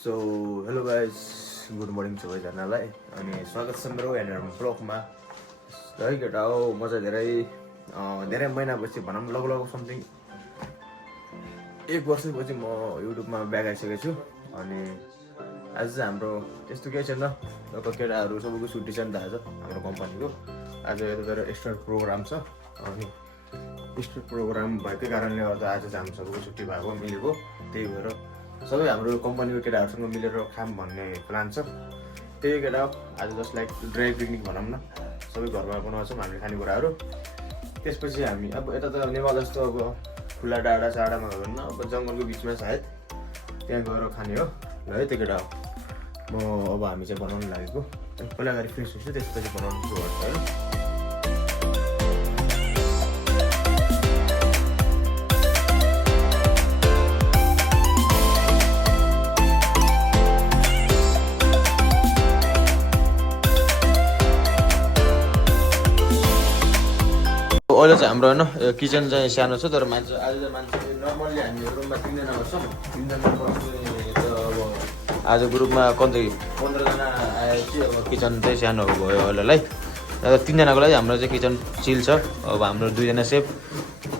So hello guys, good morning सबैजनालाई अनि स्वागत छ मेरो यहाँनिर ब्लगमा। है केटा हो, म चाहिँ धेरै महिनापछि भनौँ लगभग समथिङ 1 वर्षपछि म युट्युबमा ब्याक आइसकेको छु। अनि आज चाहिँ हाम्रो त्यस्तो केही छैन, अब केटाहरू सबैको छुट्टी छ नि त आज हाम्रो कम्पनीको। आज यतातिर एक्स्ट्रा प्रोग्राम छ अनि एक्स्ट्रा प्रोग्राम भएकै कारणले गर्दा आज चाहिँ हाम्रो सबैको छुट्टी भएको मिलेको, त्यही भएर सबै हाम्रो कम्पनीको केटाहरूसँग मिलेर खाम भन्ने प्लान छ। त्यही केटा आज जस्ट लाइक ड्राई पिकनिक भनौँ न, सबै घरमा बनाउँछौँ हामीले खानेकुराहरू। त्यसपछि हामी अब यता त नेपाल जस्तो अब खुला डाँडा चाडामा हुन्न, अब जङ्गलको बिचमा सायद त्यहाँ गएर खाने हो। ल है त्यो केटा हो, अब हामी चाहिँ बनाउनु लागेको। पहिला गरी फ्रेस हुन्छु, त्यसपछि बनाउनु सुरु गर्छ होइन। अहिले चाहिँ हाम्रो होइन किचन चाहिँ सानो छ, तर आज चाहिँ मान्छे नर्मल्ली हामी रुममा 3 जना बस्छौँ। 3 जना बस्ने त अब आज ग्रुपमा कति 15 जना आएपछि अब किचन चाहिँ सानो भयो होलालाई। अब 3 जनाको लागि हाम्रो चाहिँ किचन चिल छ। अब हाम्रो 2 जना सेफ,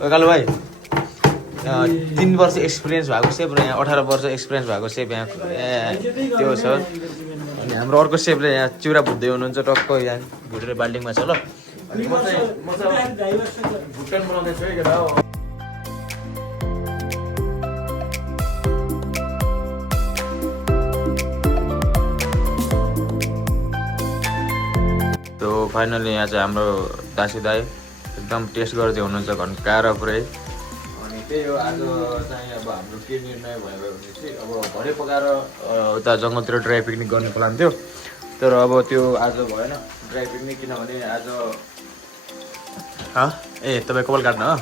कालो भाइ 3 वर्ष एक्सपिरियन्स भएको सेफ र यहाँ 18 वर्ष एक्सपिरियन्स भएको सेफ यहाँ त्यो छ। अनि हाम्रो अर्को सेफले यहाँ चिउरा भुट्दै हुनुहुन्छ, टक्क यहाँ भुटेर बाल्टिङमा छ। ल अनि म चाहिँ भुटन बनाउँदैछु है केटा हो। तो फाइनली यहाँ चाहिँ हाम्रो दासी दाई एकदम टेस्ट गर्दै हुनुहुन्छ घन्काएर पुरै। अनि त्यही हो, आज चाहिँ अब हाम्रो के निर्णय भयो भने चाहिँ अब भरे पकाएर उता जङ्गलतिर ड्राई पिकनिक गर्ने प्लान थियो, तर अब त्यो आज भएन ड्राई पिकनिक, किनभने आज ए तपाईँ कपाल काट्न हो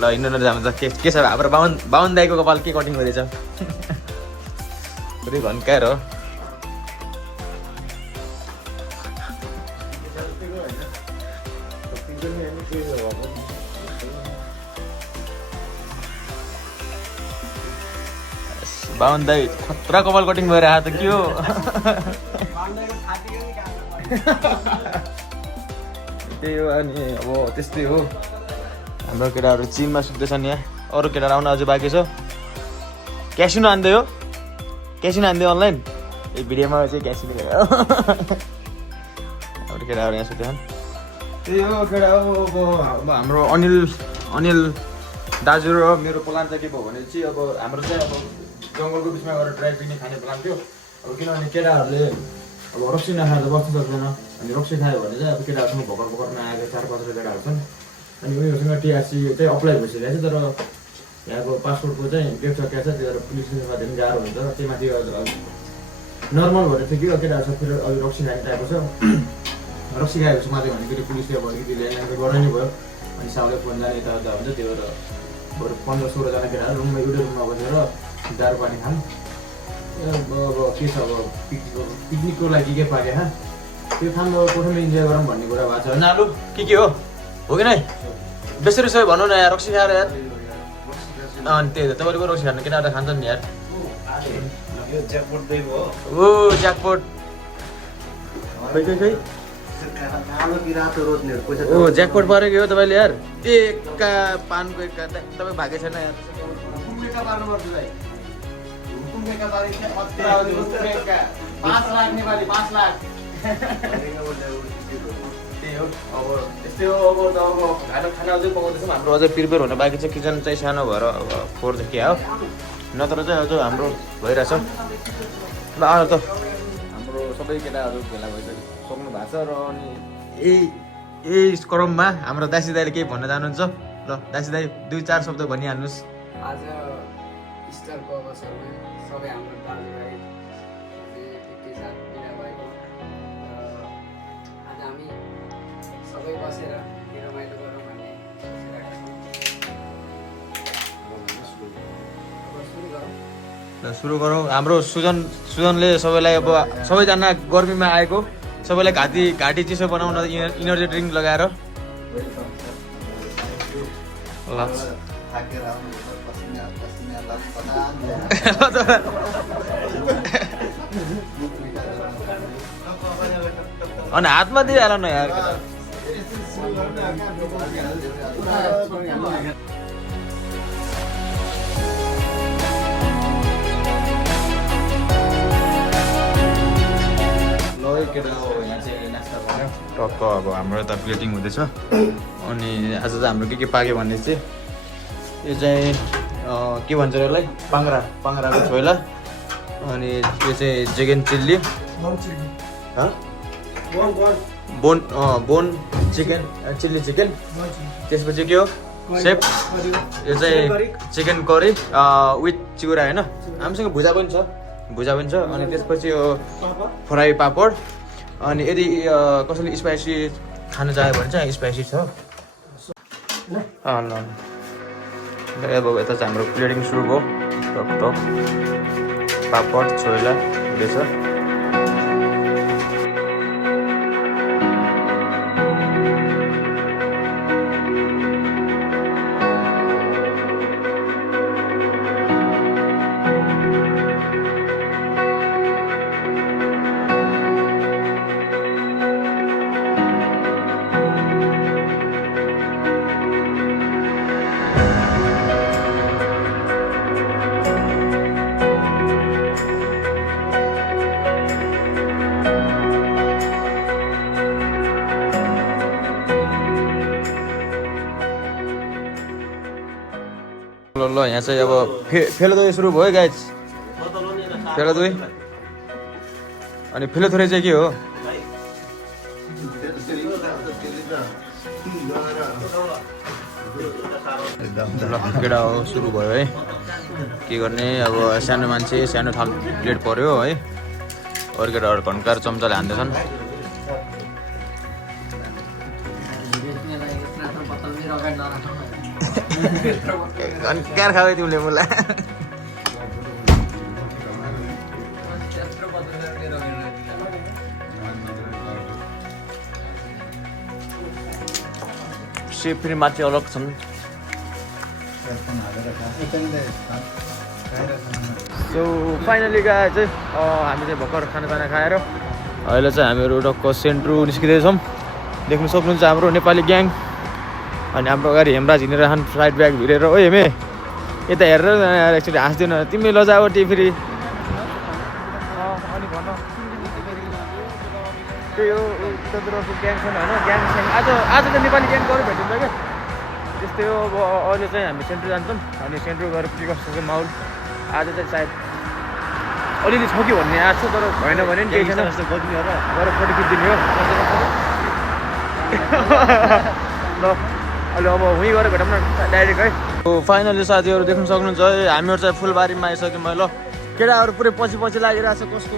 ल हिँड्नु जानु त के छ हाम्रो बाहुन दाईको कपाल के कटिङ हुँदैछ पुरै घन्काएर हो। बाहुन दाई खतरा कपाल कटिङ भएर आएको त के हो त्यही हो। अनि अब त्यस्तै हो, हाम्रो केटाहरू चिनमा सुत्दैछन्। यहाँ अरू केटाहरू आउन अझै बाँकी छ। क्यासिनो हान्दै हो, क्यासिनो हान्दै अनलाइन ए भिडियोमा चाहिँ क्यासिनो हाम्रो केटाहरू यहाँ सुत्दैछन्। त्यही हो केटा हो। अब हाम्रो अनिल दाजु र मेरो प्लान चाहिँ के भयो भने चाहिँ अब हाम्रो चाहिँ अब जङ्गलको बिचमा गएर ड्राई पिकनिक खाने प्लान थियो। अब किनभने केटाहरूले अब रक्सी नखाएर त बस्नु सक्दैन, अनि रक्सी खायो भने चाहिँ अब केटाहरूसँग भर्खर नआएको 4-5 केटाहरू छन्। अनि उनीहरूसँग टिआरसी चाहिँ अप्लाई भइसकेको छ, तर यहाँको पासपोर्टको चाहिँ डेट सकिएको छ, त्यही भएर पुलिसमा धेरै गाह्रो हुन्छ। त्यही माथि नर्मल भएर चाहिँ के केटाहरू फेरि अब रक्सी खाने टाइपको छ। रक्सी खाएपछि मात्रै भने फेरि पुलिसले अब अलिकति ल्यान्ड गराउनै भयो। अनि साउले फोन जाने यताउता हुन्छ, त्यही भएर बरु 15-16 जना केटाहरू रुममा एउटै रुममा बसेर दारू पानी खान्। अब के छ अब पिकनिकको लागि के पाके त्यो खाम अब कोठामा इन्जोय गरौँ भन्ने कुरा भएको छ। नालु के हो कि नै बेसरी सबै भनौँ न यार, रक्सी खाएर यार। अनि त्यही त तपाईँले रक्सी खानु केटाहरू खान्छ नि यार। ओ ज्याकपोट ओ ज्याकपोट परेको हो तपाईँले यार। एका पानको एका तपाईँ भागेको छैन यार। 5 लाख नेपाली 5 लाख त्यही हो। अब यस्तै हो, अब खाना अझै पकाउँदैछौँ। हाम्रो अझै प्रिपेयर हुन बाँकी छ, किचन चाहिँ सानो भएर अब 4 त के हो, नत्र चाहिँ अझ हाम्रो भइरहेछ। ल आएर त हाम्रो सबै केटाहरू भेला भइसक्नु भएको छ। र अनि यही क्रममा हाम्रो दासी दाईले केही भन्न चाहनुहुन्छ? ल दासी दाई 2-4 शब्द भनिहाल्नुहोस्। आज इस्टरको अवसरमा सबै हाम्रो दाजुभाइ के साथ बिदा भएको आज हामी सबै बसेर रमाइलो गरौँ भन्ने सोचिरहेको छौँ। सुरु गरौँ। हाम्रो सुजनले सबैलाई अब सबैजना गर्मीमा आएको सबैलाई घाँटी चिसो बनाउन इनर्जी ड्रिङ्क लगाएर ल थाकेर आउनु पसिना पसिना लपनान अनि हातमा दिइहाल न यार टक्क अब हाम्रो यता प्लेटिङ हुँदैछ अनि आज चाहिँ हाम्रो के पाक्यो भने चाहिँ यो चाहिँ के भन्छ यसलाई पाङ्ग्राको छोइला अनि यो चाहिँ chicken chilli bone chicken chilli chicken त्यसपछि के हो सेप यो चाहिँ चिकन करी विथ चिउरा होइन हामीसँग भुजा पनि छ अनि त्यसपछि यो फ्राई पापड अनि यदि कसैले स्पाइसी खानु चाह्यो भने चाहिँ स्पाइसी छ ल अब यता चाहिँ हाम्रो प्लेटिङ सुरु भयो टक पापड छोइला हुँदैछ ल यहाँ चाहिँ अब फेलो दही सुरु भयो गाइज फेलो दही अनि फेलो थोरै चाहिँ के हो ल केटा हो सुरु भयो है के गर्ने अब सानो मान्छे सानो थाल प्लेट पर्यो है अरू केटाहरू घन्कार चम्चाले हान्दैछन् अनि क्यार खायो तिमीले मलाई सेप फेरि माथि अलग छन् सो फाइनली गाए चाहिँ हामी चाहिँ भर्खर खानासाना खाएर अहिले चाहिँ हामीहरू टक्क सेन्ट्रो निस्किँदैछौँ देख्नु सक्नुहुन्छ हाम्रो नेपाली ग्याङ अनि हाम्रो अगाडि हेमराज हिँडिरहन् साइड ब्याग भिरेर ओ हेमे यता हेरेर एकचोटि हाँस्दैन तिमी लजावटी फेरि अनि भन त्यही हो त्यत्रोको ग्याङ छैन होइन ग्याङ आज त नेपाली ग्याङ गएर भेटिन्छ क्या त्यस्तै हो अब अहिले चाहिँ हामी सेन्ट्रो जान्छौँ अनि सेन्ट्रो गएर के कस्तो छ माहौल आज चाहिँ सायद अलिअलि छ कि भन्ने आएको छ तर भएन भने नि केही छैन जस्तो गरिदिने हो र गएर फोटो खिचिदिने हो ल अहिले अब उहीँ गएर भेटौँ न डाइरेक्ट है फाइनली साथीहरू देख्न सक्नुहुन्छ है हामीहरू चाहिँ फुलबारीमा आइसक्यौँ ल केटाहरू पुरै पछि लागिरहेको छ कस्तो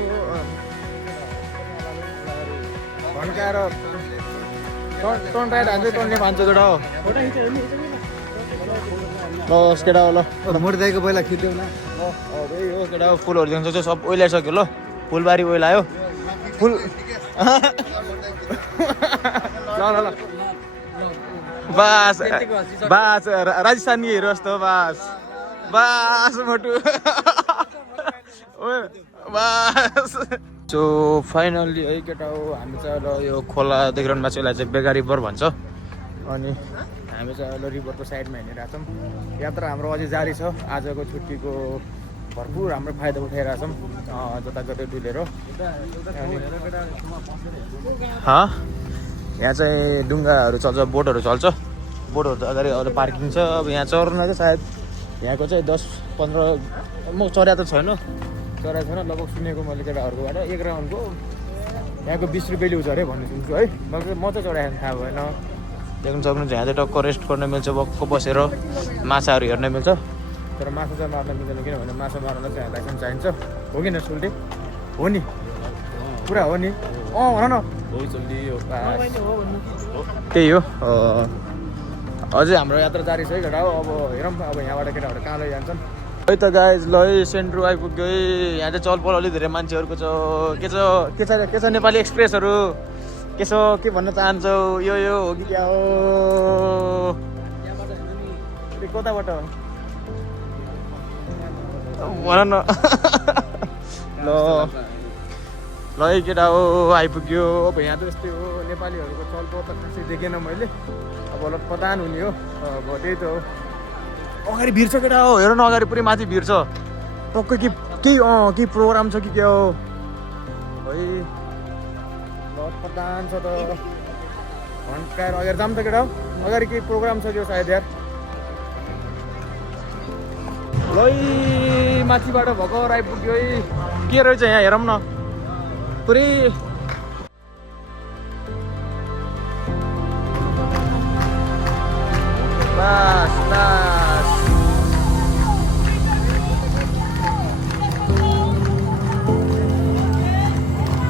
भन्काएर टन्टाएर हान्छ टन्ने मान्छ केटा हो ल केटा हो ल मोर्दाइको पहिला खिच्यौ न त्यही हो केटा हो फुलहरू देख्न सक्छ सब ओइलाइसक्यो ल फुलबारी ओइलायो फुल ल बास राजस्थानी हेरो जस्तो बास मोटु बास सो फाइनल्ली है केटा हो हामी चाहिँ अहिले यो खोला देखिरहनु भएको छ यसलाई चाहिँ बेगा रिभर भन्छ अनि हामी चाहिँ अहिले रिभरको साइडमा हिँडिरहेको छौँ यात्रा हाम्रो अझै जारी छ आजको छुट्टीको भरपुर हाम्रो फाइदा उठाइरहेछौँ जताततै डुलेर यहाँ चाहिँ डुङ्गाहरू चल्छ बोटहरू चल्छ बोटहरू त अगाडि अरू पार्किङ छ अब यहाँ चढ्न चाहिँ सायद यहाँको चाहिँ 10-15 म चढा त छैन लगभग सुनेको मैले केटाहरूकोबाट 1 राउन्डको यहाँको 20 रुपियाँ लिउँछ अरे भन्ने सुन्छु है म चाहिँ चढाएँ थाहा भएन देख्न सक्नुहुन्छ यहाँ चाहिँ टक्क रेस्ट गर्न मिल्छ वक्क बसेर माछाहरू हेर्न मिल्छ तर माछा चाहिँ मार्न मिल्दैन किनभने माछा मार्न चाहिँ लाइसेन्स चाहिन्छ हो कि न सुल्टे हो नि पुरा हो नि भन न त्यही हो अझै हाम्रो यात्रा जारी छ है केटा हो अब हेरौँ अब यहाँबाट केटाहरू कहाँ लैजान्छन् है त गाइज ल है सेन्ट्रो आइपुग्यो है यहाँ चाहिँ चलपल अलिक धेरै मान्छेहरूको छ के छ नेपाली एक्सप्रेसहरू के भन्न चाहन्छौ यो हो कि क्या हो कताबाट हो भन न ल ल है केटा हो आइपुग्यो अब यहाँ त यस्तै हो नेपालीहरूको चलपो त खासै देखेन मैले अब लटपटान हुने हो अब त्यही त हो अगाडि भिड छ केटा हो हेर न अगाडि पुरै माथि भिड छ टक्कै केही प्रोग्राम छ कि के हो है लटपटान छ त भन्काएर अगाडि जाऊँ त केटा हो अगाडि केही प्रोग्राम छ त्यो सायद यार ल माथिबाट भर्खर आइपुग्यो है के रहेछ यहाँ हेरौँ न पुरै बास बास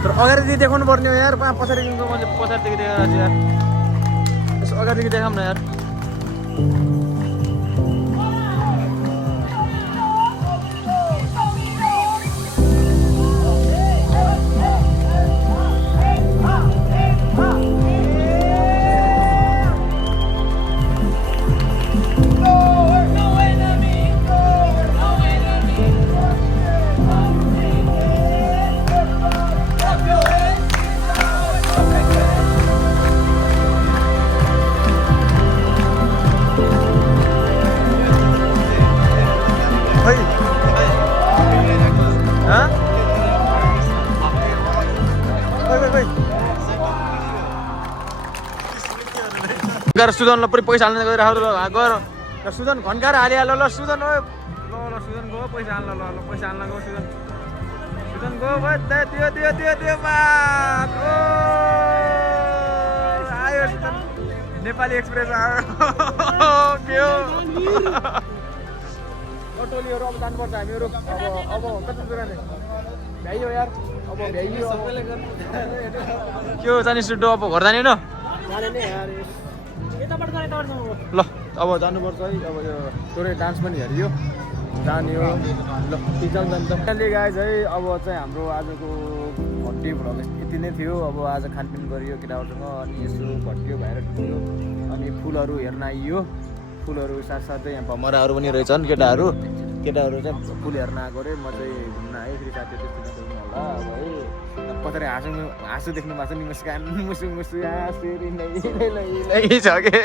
तर अगाडिदेखि देखाउनु पर्ने हो यार पछाडिदेखिको मैले पछाडिदेखि देखाएको छु यार यसो अगाडिदेखि देखाऊँ न यार सुजनलाई पुरै पैसा हाल्ने गइरहेको गएर ल सुजन घन्काएर हालिहाल ल सुजन हो ल सुजन गयो पैसा हाल्न ल पैसा हाल्न गयो सुजन सुजन गयो त्यो बात ओ आयो सुजन नेपाली एक्सप्रेस आयो के हो टोलीहरू अब जानुपर्छ हामीहरू अब कति दुराने भ्याइयो यार अब भ्याइयो के हो जाने सुड्डो अब घर जाने न ल अब जानुपर्छ है अब यो थोरै डान्स पनि हेरियो जाने हो ल जाउँ जान्छ गाइज है अब चाहिँ हाम्रो आजको भट्टी भ्लग यति नै थियो अब आज खानपिन गरियो केटाहरूसँग अनि यसो भट्टियो भएर ढुक्यो अनि फुलहरू हेर्न आइयो फुलहरू साथसाथै यहाँ भमराहरू पनि रहेछन् केटाहरू चाहिँ फुल हेर्न आएको अरे म चाहिँ घुम्न आएँ फेरि साथी त्यस्तो नसक्नु होला अब है पछाडि हाँसो देख्नु भएको छ नि मुस्कान मुसु मुसु हाँसु छ के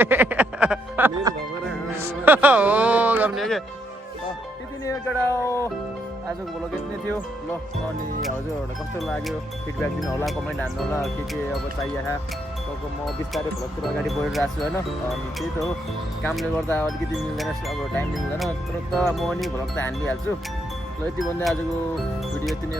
हो गर्ने के त्यति नै केटा हो आजको भ्लग यति नै थियो ल अनि हजुरहरूलाई कस्तो लाग्यो फिडब्याक दिनु होला कमेन्ट हान्नु होला के अब चाहिएको तपाईँको म बिस्तारै भ्लगतिर अगाडि बढिरहेको छु होइन अनि त्यही त हो कामले गर्दा अलिकति मिल्दैन अब टाइम मिल्दैन तुरन्त म नि भ्लग त हानिदिइहाल्छु ल यति भन्दै आजको भिडियो यति नै